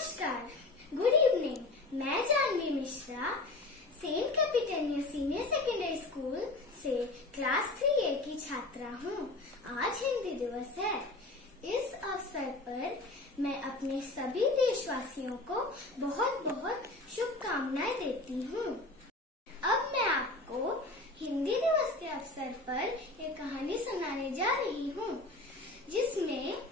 नमस्कार, good evening. मैं Janvi Mishra saint कैपिटनिया सीनियर सेकेंडरी स्कूल से क्लास 3A की छात्रा हूँ। आज हिंदी दिवस है। इस अवसर पर मैं अपने सभी देशवासियों को बहुत बहुत शुभकामनाएं देती हूँ। अब मैं आपको हिंदी दिवस के अवसर पर एक कहानी सुनाने जा रही हूँ, जिसमें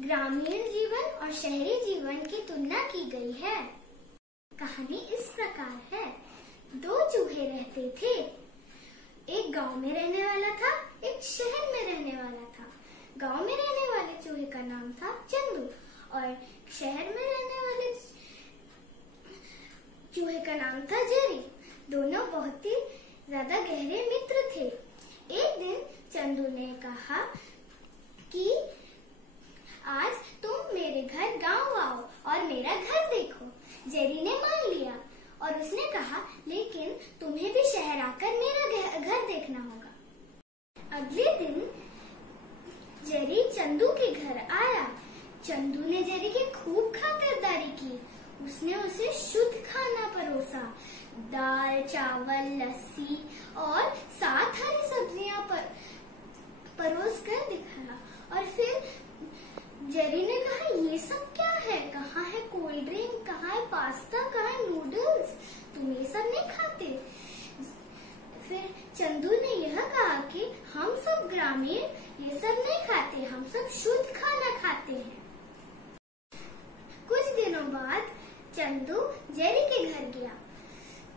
ग्रामीण जीवन और शहरी जीवन की तुलना की गई है। कहानी इस प्रकार है। दो चूहे रहते थे। एक गांव में रहने वाला था, एक शहर में रहने वाला था। गांव में रहने वाले चूहे का नाम था चंदू और शहर में रहने वाले चूहे का नाम था जेरी। दोनों बहुत ही ज्यादा गहरे मित्र थे। एक दिन चंदू ने कहा कि आज तुम मेरे घर गांव आओ और मेरा घर देखो। जेरी ने मान लिया और उसने कहा, लेकिन तुम्हें भी शहर आकर मेरा घर देखना होगा। अगले दिन जेरी चंदू के घर आया। चंदू ने जेरी की खूब खातिरदारी की। उसने उसे शुद्ध खाना परोसा, दाल, चावल, लस्सी और 7 हरी सब्जियां परोस कर दिखाया। और फिर जेरी ने कहा, ये सब क्या है? कहाँ है कोल्ड ड्रिंक, कहाँ है पास्ता, कहाँ है नूडल्स? तुम ये सब नहीं खाते। फिर चंदू ने यह कहा कि हम सब ग्रामीण ये सब नहीं खाते, हम सब शुद्ध खाना खाते हैं। कुछ दिनों बाद चंदू जेरी के घर गया।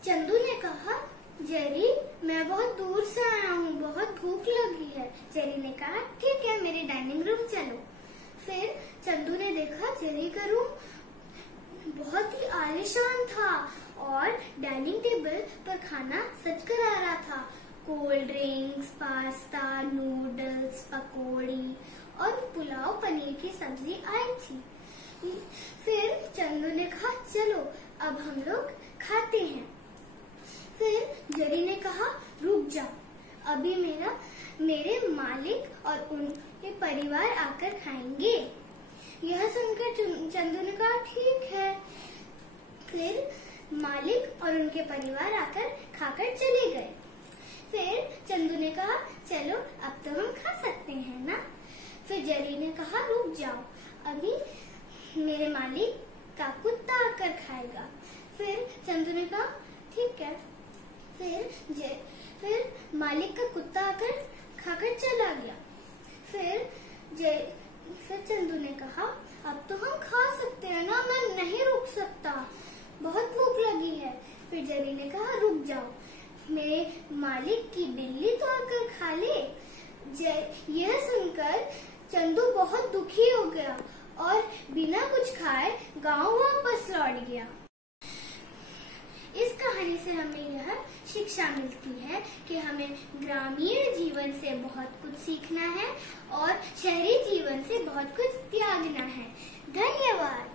चंदू ने कहा, जेरी मैं बहुत दूर से आया हूँ, बहुत भूख लगी है। जेरी ने कहा, ठीक है, मेरे डाइनिंग रूम चलो। फिर चंदू ने देखा जेरी का रूम बहुत ही आलीशान था और डाइनिंग टेबल पर खाना सज कर आ रहा था। कोल्ड ड्रिंक्स, पास्ता, नूडल्स, पकौड़ी और पुलाव, पनीर की सब्जी आई थी। फिर चंदू ने कहा, चलो अब हम लोग खाते हैं। फिर जेरी ने कहा, रुक जा, अभी मेरे मालिक और उनके परिवार आकर खाएंगे। यह सुनकर चंदू ने कहा, ठीक है। फिर मालिक और उनके परिवार आकर खाकर चले गए। फिर चंदू ने कहा, चलो अब तो हम खा सकते हैं ना। फिर जेरी ने कहा, रुक जाओ, अभी मेरे मालिक का कुत्ता आकर खाएगा। फिर चंदू ने कहा, ठीक है। फिर मालिक का कुत्ता आकर खाकर चला गया। फिर चंदू ने कहा, अब तो हम खा सकते हैं ना, मैं नहीं रुक सकता, बहुत भूख लगी है। फिर जेरी ने कहा, रुक जाओ, मेरे मालिक की बिल्ली तो आकर खा ले। यह सुनकर चंदू बहुत दुखी हो गया और बिना कुछ खाए गांव वापस लौट गया। इस कहानी से हमें यह शिक्षा मिलती है कि हमें ग्रामीण जीवन से बहुत कुछ सीखना है और शहरी जीवन से बहुत कुछ त्यागना है। धन्यवाद।